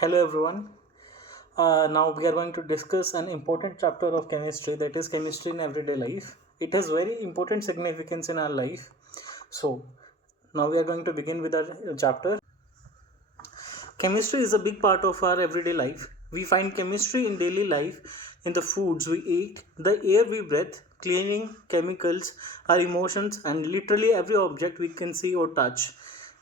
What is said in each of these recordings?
Hello everyone. Now we are going to discuss an important chapter of chemistry, that is chemistry in everyday life. It has very important significance in our life. So now we are going to begin with our chapter. Chemistry is a big part of our everyday life. We find chemistry in daily life, in the foods we eat, the air we breathe, cleaning, chemicals, our emotions, and literally every object we can see or touch.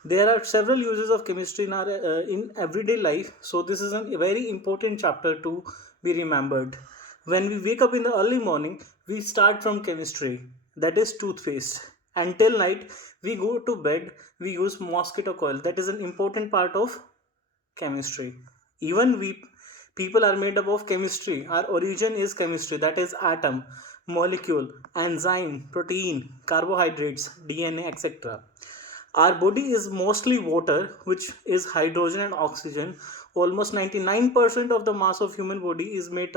There are several uses of chemistry in our in everyday life, so this is a very important chapter to be remembered. When we wake up in the early morning, we start from chemistry, that is toothpaste. Until night, we go to bed, we use mosquito coil, that is an important part of chemistry. Even we people are made up of chemistry. Our origin is chemistry, that is atom, molecule, enzyme, protein, carbohydrates, DNA, etc. Our body is mostly water, which is hydrogen and oxygen. Almost 99% of the mass of human body is made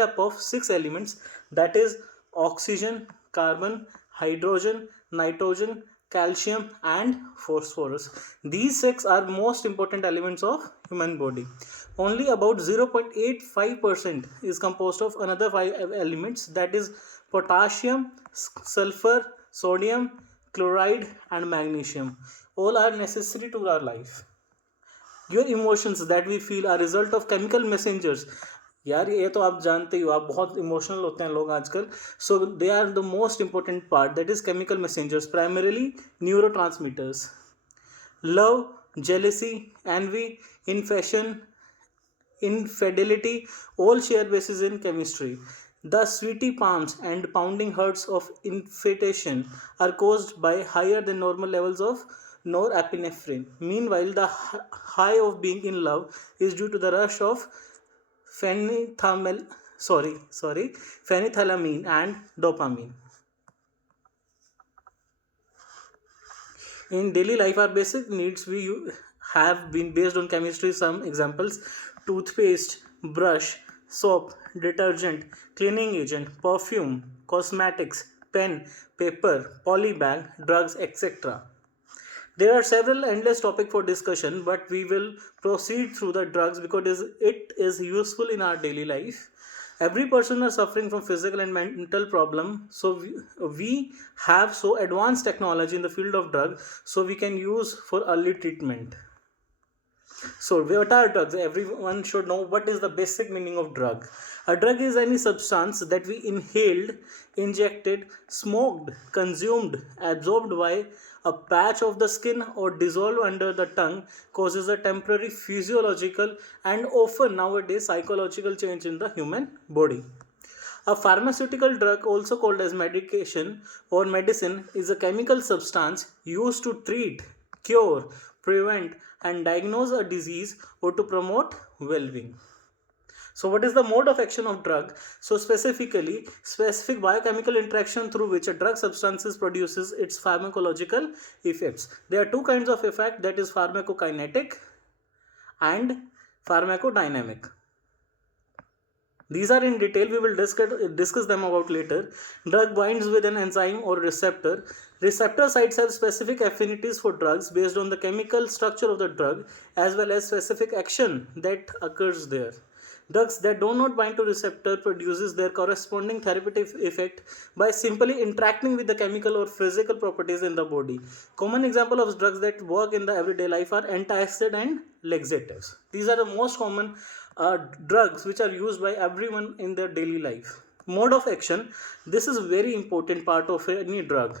up of six elements, that is oxygen, carbon, hydrogen, nitrogen, calcium and phosphorus. These six are most important elements of human body. Only about 0.85% is composed of another five elements, that is potassium, sulfur, sodium, chloride and magnesium. All are necessary to our life. Your emotions that we feel are result of chemical messengers. यार ये तो आप जानते ही हो, आप बहुत emotional होते हैं लोग आजकल. So they are the most important part, that is chemical messengers, primarily neurotransmitters. Love, jealousy, envy, infection, infidelity all share bases in chemistry. The sweaty palms and pounding hearts of infatuation are caused by higher than normal levels of norepinephrine. Meanwhile, the high of being in love is due to the rush of phenethyl phenethylamine and dopamine. In daily life, our basic needs we have been based on chemistry. Some examples: toothpaste, brush, soap, detergent, cleaning agent, perfume, cosmetics, pen, paper, polybag, drugs, etc. There are several endless topics for discussion, but we will proceed through the drugs because it is useful in our daily life. Every person is suffering from physical and mental problem, so we have so advanced technology in the field of drug, so we can use for early treatment. So what are drugs? Everyone should know what is the basic meaning of drug. A drug is any substance that we inhaled, injected, smoked, consumed, absorbed by a patch of the skin or dissolved under the tongue, causes a temporary physiological and often nowadays psychological change in the human body. A pharmaceutical drug, also called as medication or medicine, is a chemical substance used to treat, cure, prevent, and diagnose a disease or to promote well-being. So what is the mode of action of drug? So specifically, specific biochemical interaction through which a drug substances produces its pharmacological effects. There are two kinds of effect, that is pharmacokinetic and pharmacodynamic. These are in detail, we will discuss them about later. Drug binds with an enzyme or receptor. Receptor sites have specific affinities for drugs based on the chemical structure of the drug as well as specific action that occurs there. Drugs that do not bind to receptor produces their corresponding therapeutic effect by simply interacting with the chemical or physical properties in the body. Common example of drugs that work in the everyday life are antacids and laxatives. These are the most common drugs which are used by everyone in their daily life. Mode of action, this is a very important part of any drug.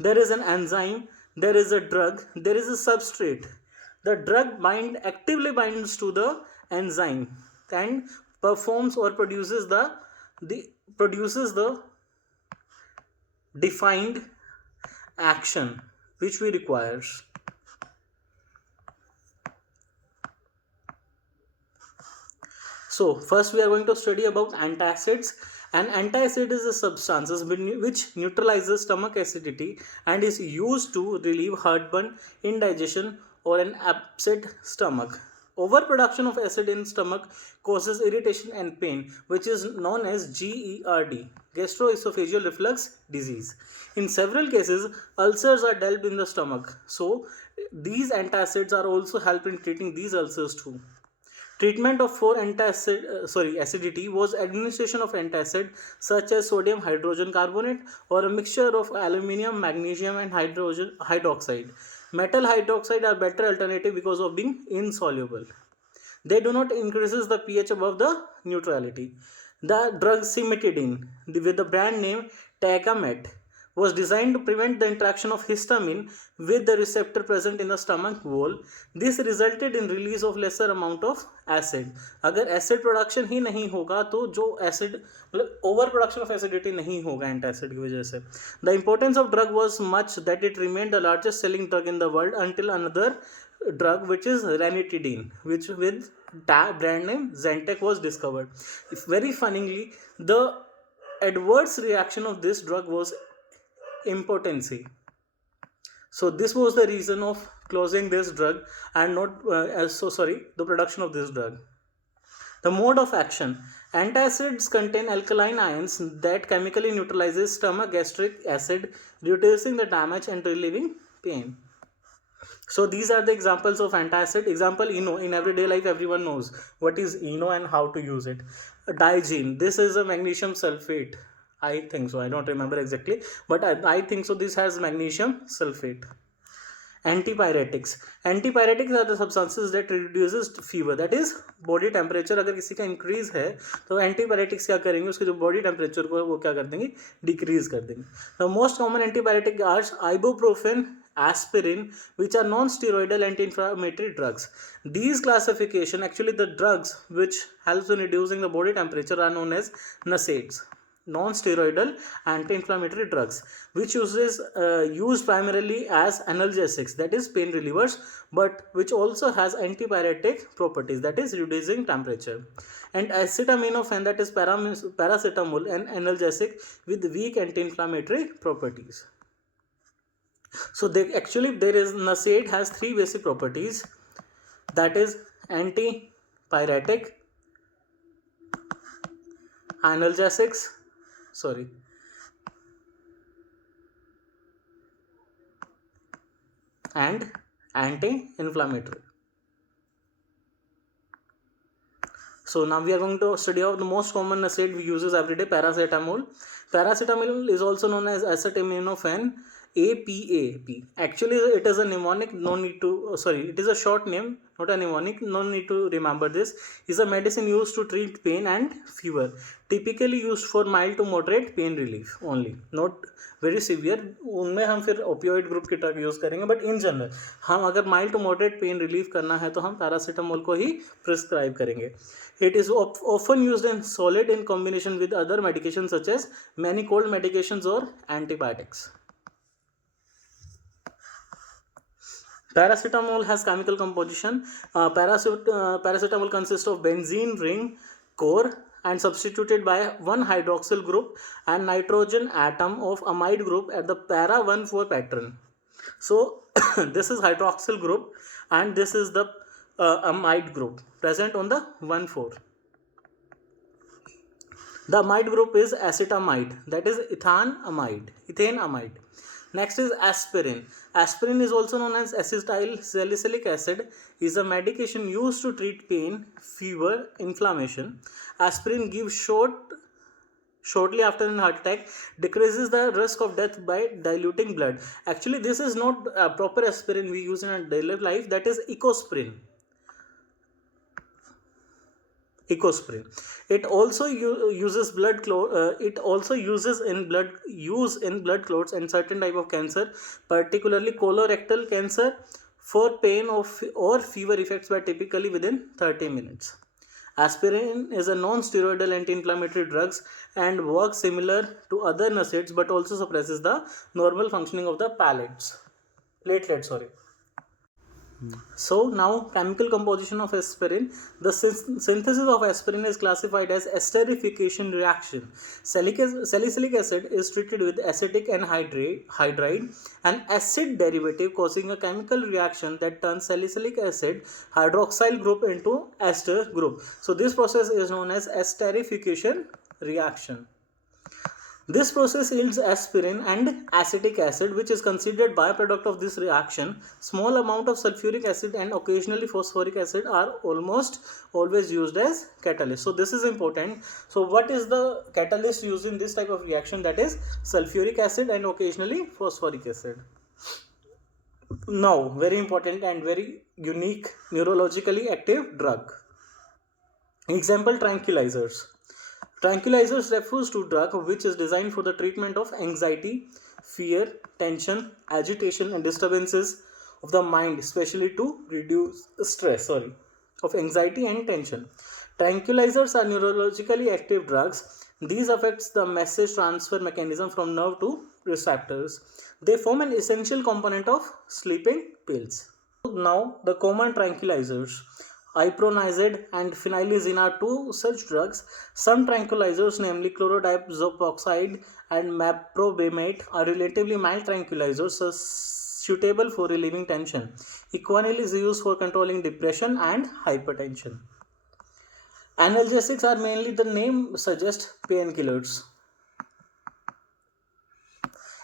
There is an enzyme, there is a drug, there is a substrate. The drug actively binds to the enzyme and performs or produces the defined action which we requires. So first we are going to study about antacids. An antacid is a substance which neutralizes stomach acidity and is used to relieve heartburn, indigestion or an upset stomach. Overproduction of acid in stomach causes irritation and pain, which is known as GERD, gastroesophageal reflux disease. In several cases, ulcers are developed in the stomach. So these antacids are also help in treating these ulcers too. Treatment of for acidity was administration of antacid such as sodium hydrogen carbonate or a mixture of aluminium, magnesium and hydrogen hydroxide. Metal hydroxide are better alternative because of being insoluble. They do not increases the pH above the neutrality. The drug cimetidine with the brand name Tagamet was designed to prevent the interaction of histamine with the receptor present in the stomach wall. This resulted in release of lesser amount of acid. अगर acid production ही नहीं होगा तो जो acid over production of acidity नहीं होगा antacid की वजह से. The importance of drug was much that it remained the largest selling drug in the world until another drug which is ranitidine, which with brand name Zantec was discovered. Very funnily, the adverse reaction of this drug was impotency. So this was the reason of closing this drug and not the production of this drug. The mode of action. Antacids contain alkaline ions that chemically neutralizes stomach gastric acid, reducing the damage and relieving pain. So these are the examples of antacid. Example, ENO. In everyday life everyone knows what is ENO and how to use it. Diagene. This is a magnesium sulfate. I think so. I don't remember exactly, but I think so. This has magnesium sulfate. Antipyretics. Antipyretics are the substances that reduces fever, that is body temperature. अगर किसी का increase है तो antipyretics क्या करेंगे, उसके जो body temperature को वो क्या कर देंगे, decrease कर देंगे. The most common antipyretic are ibuprofen, aspirin, which are non-steroidal anti-inflammatory drugs. These classification, actually the drugs which helps in reducing the body temperature are known as NSAIDs, non-steroidal anti-inflammatory drugs, which uses used primarily as analgesics, that is pain relievers, but which also has antipyretic properties, that is reducing temperature. And acetaminophen, that is paracetamol, an analgesic with weak anti-inflammatory properties. So there is NSAID has three basic properties, that is antipyretic, analgesics, and anti-inflammatory. So now we are going to study out the most common NSAID we uses every day, paracetamol. Paracetamol is also known as acetaminophen, APAP. Actually, it is a mnemonic. No need to. It is a short name, not a mnemonic. No need to remember this. Is a medicine used to treat pain and fever. Typically used for mild to moderate pain relief only, not very severe. उनमें हम फिर opioid group की drug use करेंगे. But in general, हम अगर mild to moderate pain relief करना है तो हम paracetamol को ही prescribe करेंगे. It is often used in solid in combination with other medications such as many cold medications or antibiotics. Paracetamol has chemical composition. Paracetamol consists of benzene ring core and substituted by one hydroxyl group and nitrogen atom of amide group at the para 1,4 pattern. So this is hydroxyl group and this is the amide group present on the 1,4. The amide group is acetamide, that is ethane amide. Next is aspirin. Aspirin is also known as acetyl salicylic acid, is a medication used to treat pain, fever, inflammation. Aspirin gives shortly after an heart attack, decreases the risk of death by diluting blood. Actually, this is not a proper aspirin we use in our daily life, that is ecosprin. It also uses in blood clots and certain type of cancer, particularly colorectal cancer, for pain or fever effects by typically within 30 minutes. Aspirin is a non-steroidal anti-inflammatory drugs and works similar to other NSAIDs but also suppresses the normal functioning of the platelets. So now chemical composition of aspirin. The synthesis of aspirin is classified as esterification reaction. Salicylic acid is treated with acetic anhydride, an acid derivative causing a chemical reaction that turns salicylic acid hydroxyl group into ester group. So this process is known as esterification reaction. This process yields aspirin and acetic acid, which is considered byproduct of this reaction. Small amount of sulfuric acid and occasionally phosphoric acid are almost always used as catalyst. So this is important. So what is the catalyst used in this type of reaction? That is sulfuric acid and occasionally phosphoric acid. Now, very important and very unique neurologically active drug. Example, tranquilizers. Tranquilizers refers to drug which is designed for the treatment of anxiety, fear, tension, agitation and disturbances of the mind, especially to reduce stress, of anxiety and tension. Tranquilizers are neurologically active drugs. These affects the message transfer mechanism from nerve to receptors. They form an essential component of sleeping pills. Now, the common tranquilizers, iproniazid and phenylazine are two such drugs. Some tranquilizers, namely chlorodiazepoxide and meprobamate, are relatively mild tranquilizers suitable for relieving tension. Equanil is used for controlling depression and hypertension. Analgesics are mainly, the name suggests, painkillers.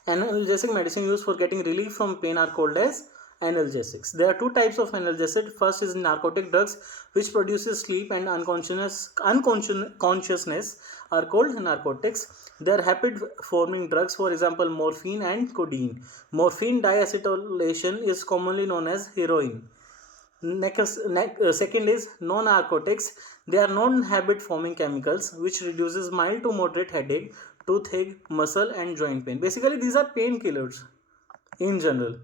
Analgesic medicine used for getting relief from pain are called as analgesics. There are two types of analgesic. First is narcotic drugs, which produces sleep and unconsciousness are called narcotics. They are habit forming drugs, for example morphine and codeine. Morphine diacetylation is commonly known as heroin. Second is non-narcotics. They are non-habit forming chemicals which reduces mild to moderate headache, toothache, muscle and joint pain. Basically these are painkillers in general.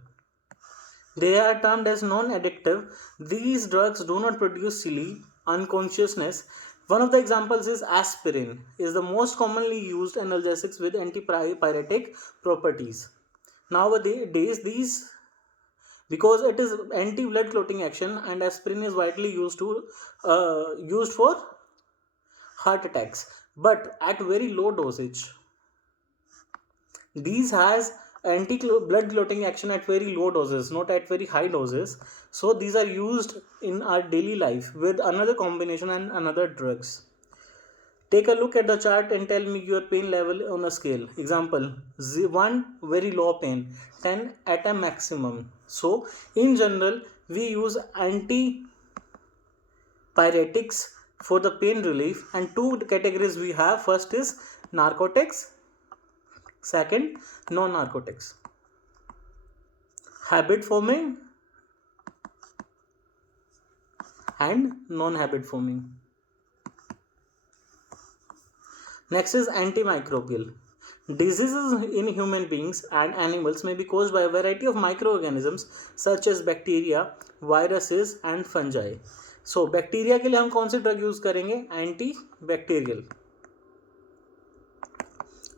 They are termed as non-addictive. These drugs do not produce sleep, unconsciousness. One of the examples is aspirin, is the most commonly used analgesics with antipyretic properties. Nowadays these, because it is anti-blood clotting action, and aspirin is widely used for heart attacks, but at very low dosage. These has anti-blood clotting action at very low doses, not at very high doses. So these are used in our daily life with another combination and another drugs. Take a look at the chart and tell me your pain level on a scale. Example, 1 very low pain, 10 at a maximum. So in general we use antipyretics for the pain relief, and two categories we have. First is narcotics, second non-narcotics. Habit forming and non-habit forming. Next is antimicrobial. Diseases in human beings and animals may be caused by a variety of microorganisms such as bacteria, viruses and fungi. So bacteria के लिए हम कौन सी drug use करेंगे? Anti bacterial.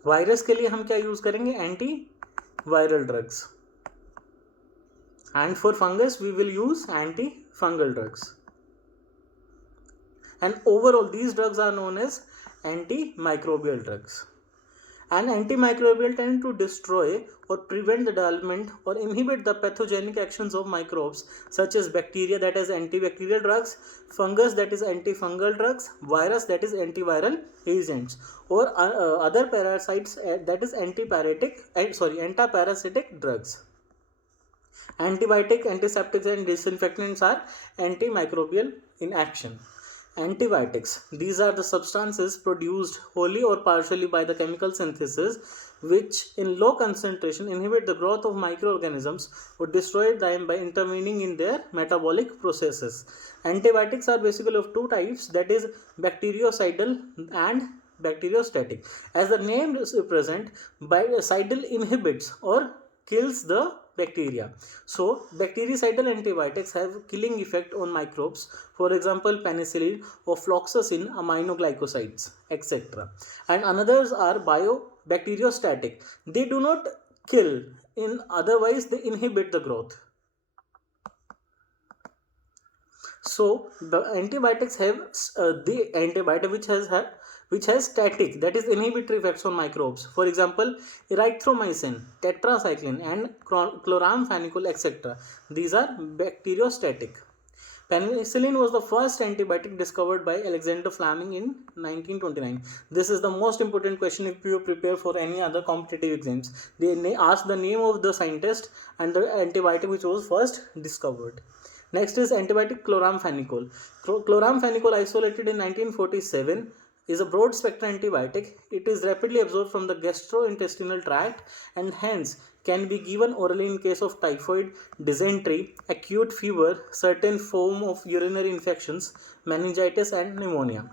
Virus के लिए हम क्या यूज करेंगे? Anti viral drugs. And for fungus we will use anti fungal drugs. And overall these drugs are known as antimicrobial drugs. And antimicrobial tend to destroy or prevent the development or inhibit the pathogenic actions of microbes such as bacteria, that is antibacterial drugs, fungus, that is antifungal drugs, virus, that is antiviral agents, or other parasites, that is antiparasitic drugs. Antibiotic, antiseptics and disinfectants are antimicrobial in action. Antibiotics. These are the substances produced wholly or partially by the chemical synthesis which in low concentration inhibit the growth of microorganisms or destroy them by intervening in their metabolic processes. Antibiotics are basically of two types, that is bactericidal and bacteriostatic. As the name represents, bactericidal inhibits or kills the bacteria. So bactericidal antibiotics have killing effect on microbes, for example penicillin or fluoxetine, aminoglycosides, etc. And others are bacteriostatic. They do not kill, in otherwise they inhibit the growth. So the antibiotics have the antibiotic which has static, that is inhibitory effects on microbes. For example, erythromycin, tetracycline and chloramphenicol, etc. These are bacteriostatic. Penicillin was the first antibiotic discovered by Alexander Fleming in 1929. This is the most important question if you prepare for any other competitive exams. They ask the name of the scientist and the antibiotic which was first discovered. Next is antibiotic chloramphenicol. Chloramphenicol, isolated in 1947, is a broad spectrum antibiotic. It is rapidly absorbed from the gastrointestinal tract and hence can be given orally in case of typhoid, dysentery, acute fever, certain form of urinary infections, meningitis and pneumonia.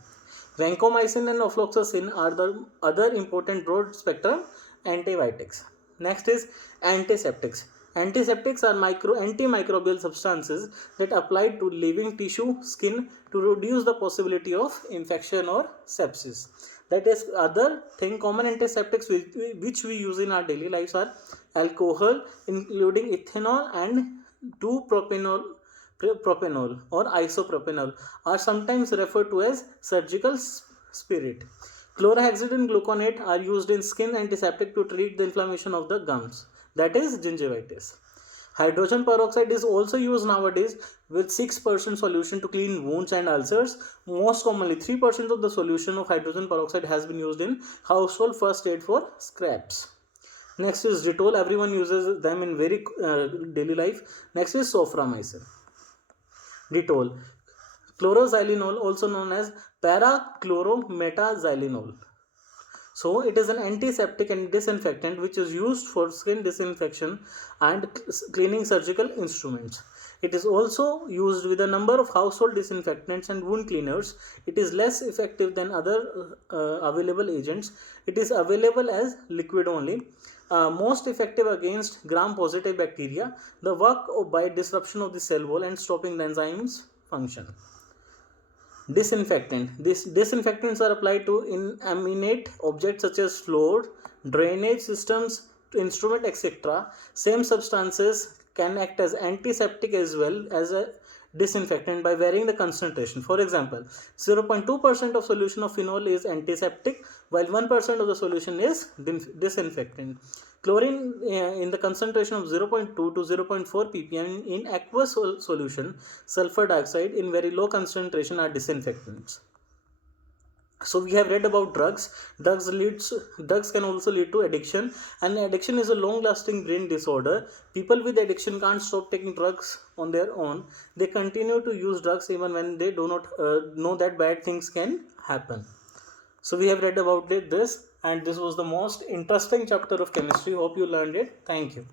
Vancomycin and ofloxacin are the other important broad spectrum antibiotics. Next is antiseptics. Antiseptics are antimicrobial substances that applied to living tissue, skin, to reduce the possibility of infection or sepsis. That is, other thing, common antiseptics which we use in our daily lives are alcohol, including ethanol and 2-propanol or isopropanol, are sometimes referred to as surgical spirit. Chlorhexidine gluconate are used in skin antiseptic to treat the inflammation of the gums, that is gingivitis. Hydrogen peroxide is also used nowadays with 6% solution to clean wounds and ulcers. Most commonly, 3% of the solution of hydrogen peroxide has been used in household first aid for scraps. Next is Dettol. Everyone uses them in very daily life. Next is soframycin. Dettol. Chloroxylenol, also known as parachlorometaxylenol. So it is an antiseptic and disinfectant which is used for skin disinfection and cleaning surgical instruments. It is also used with a number of household disinfectants and wound cleaners. It is less effective than other available agents. It is available as liquid only. Most effective against gram-positive bacteria. The work by disruption of the cell wall and stopping the enzymes function. Disinfectant. These disinfectants are applied to inanimate objects such as floor, drainage systems, instrument, etc. Same substances can act as antiseptic as well as a disinfectant by varying the concentration. For example, 0.2% of solution of phenol is antiseptic while 1% of the solution is disinfectant. Chlorine in the concentration of 0.2 to 0.4 ppm in aqueous solution, sulfur dioxide in very low concentration are disinfectants. So we have read about drugs. Drugs can also lead to addiction, and addiction is a long-lasting brain disorder. People with addiction can't stop taking drugs on their own. They continue to use drugs even when they do not know that bad things can happen. So we have read about this, and this was the most interesting chapter of chemistry. Hope you learned it. Thank you.